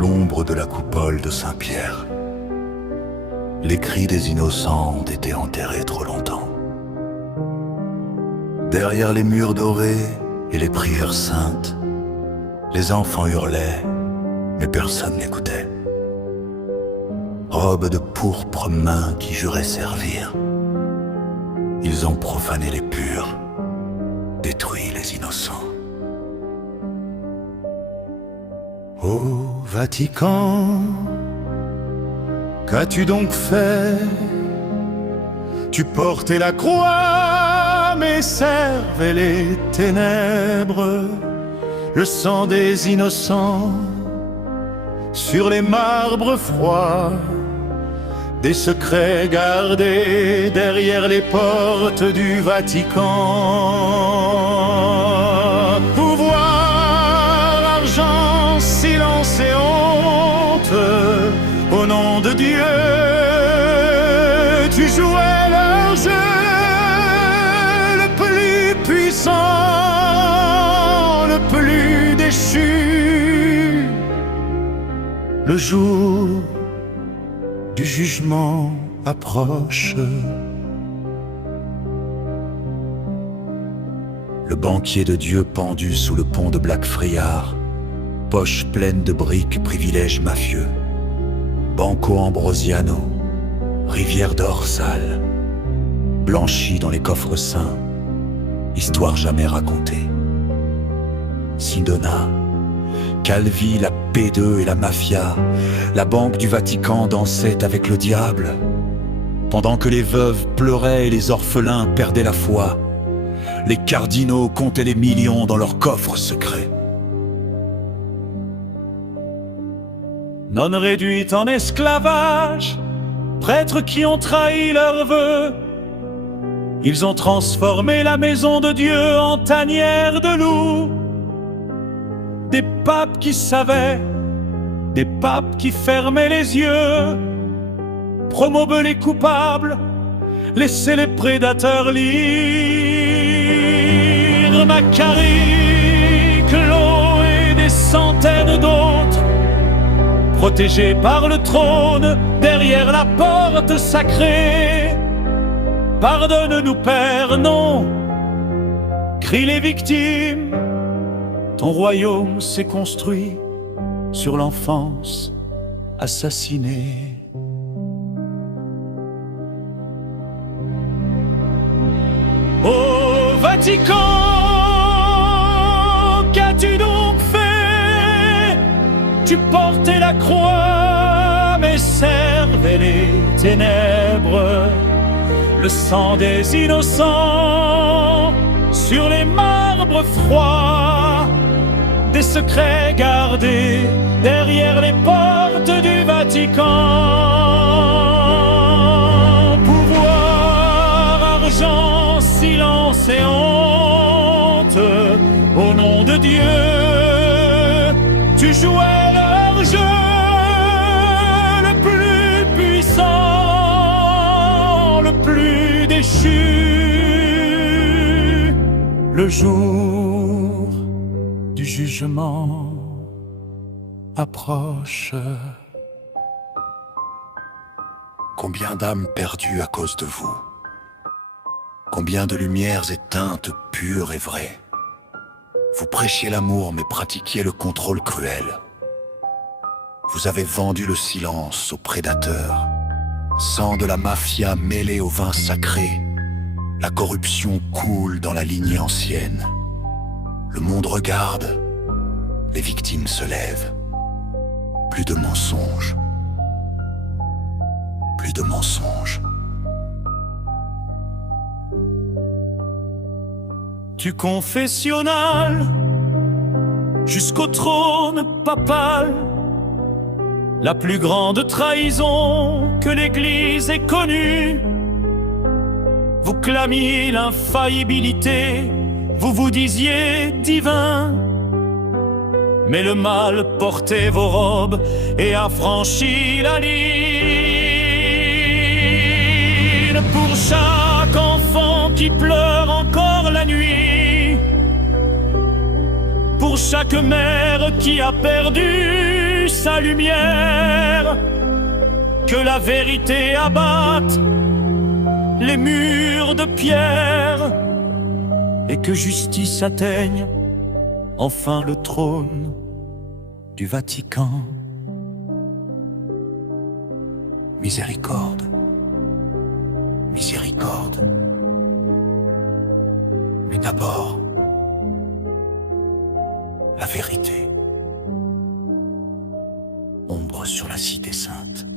l'ombre de la coupole de Saint-Pierre. Les cris des innocents ont été enterrés trop longtemps. Derrière les murs dorés et les prières saintes, les enfants hurlaient, mais personne n'écoutait. Robes de pourpre, mains qui juraient servir, ils ont profané les purs, détruit les innocents. Ô Vatican, qu'as-tu donc fait? Tu portais la croix, mais servais les ténèbres, le sang des innocents sur les marbres froids, des secrets gardés derrière les portes du Vatican. Pouvoir, argent, silence et honte, au nom de Dieu, tu jouais leur jeu le plus puissant, le plus déchu. Le jour du jugement approche. Le banquier de Dieu pendu sous le pont de Blackfriars, poche pleine de briques, privilèges mafieux. Banco Ambrosiano, rivière d'or sale, blanchie dans les coffres saints, histoire jamais racontée. Sindona, Calvi, la P2 et la mafia, la banque du Vatican dansait avec le diable, pendant que les veuves pleuraient et les orphelins perdaient la foi. Les cardinaux comptaient les millions dans leurs coffres secrets. Nonnes réduites en esclavage, prêtres qui ont trahi leurs vœux, ils ont transformé la maison de Dieu en tanière de loups. Des papes qui savaient, des papes qui fermaient les yeux, promovaient les coupables, laissaient les prédateurs lire. Macquarie, Clos et des centaines d'autres, protégés par le trône derrière la porte sacrée. Pardonne-nous, Père, non, crient les victimes. Ton royaume s'est construit sur l'enfance assassinée. Ô Vatican, qu'as-tu donc fait? Tu portais la croix, mais servais les ténèbres, le sang des innocents sur les marbres froids, des secrets gardés derrière les portes du Vatican. Pouvoir, argent, silence et honte, au nom de Dieu, tu jouais leur jeu le plus puissant, le plus déchu. Le jour du jugement approche. Combien d'âmes perdues à cause de vous? Combien de lumières éteintes, pures et vraies? Vous prêchiez l'amour mais pratiquiez le contrôle cruel. Vous avez vendu le silence aux prédateurs. Sang de la mafia mêlé au vin sacré. La corruption coule dans la lignée ancienne. Le monde regarde, les victimes se lèvent. Plus de mensonges. Plus de mensonges. Du confessionnal jusqu'au trône papal, la plus grande trahison que l'Église ait connue. Vous clamiez l'infaillibilité, vous vous disiez divin, mais le mal portait vos robes et a franchi la ligne. Pour chaque enfant qui pleure encore la nuit, pour chaque mère qui a perdu sa lumière, que la vérité abatte les murs de pierre, et que justice atteigne enfin le trône du Vatican. Miséricorde, miséricorde. Mais d'abord, la vérité. Ombre sur la cité sainte.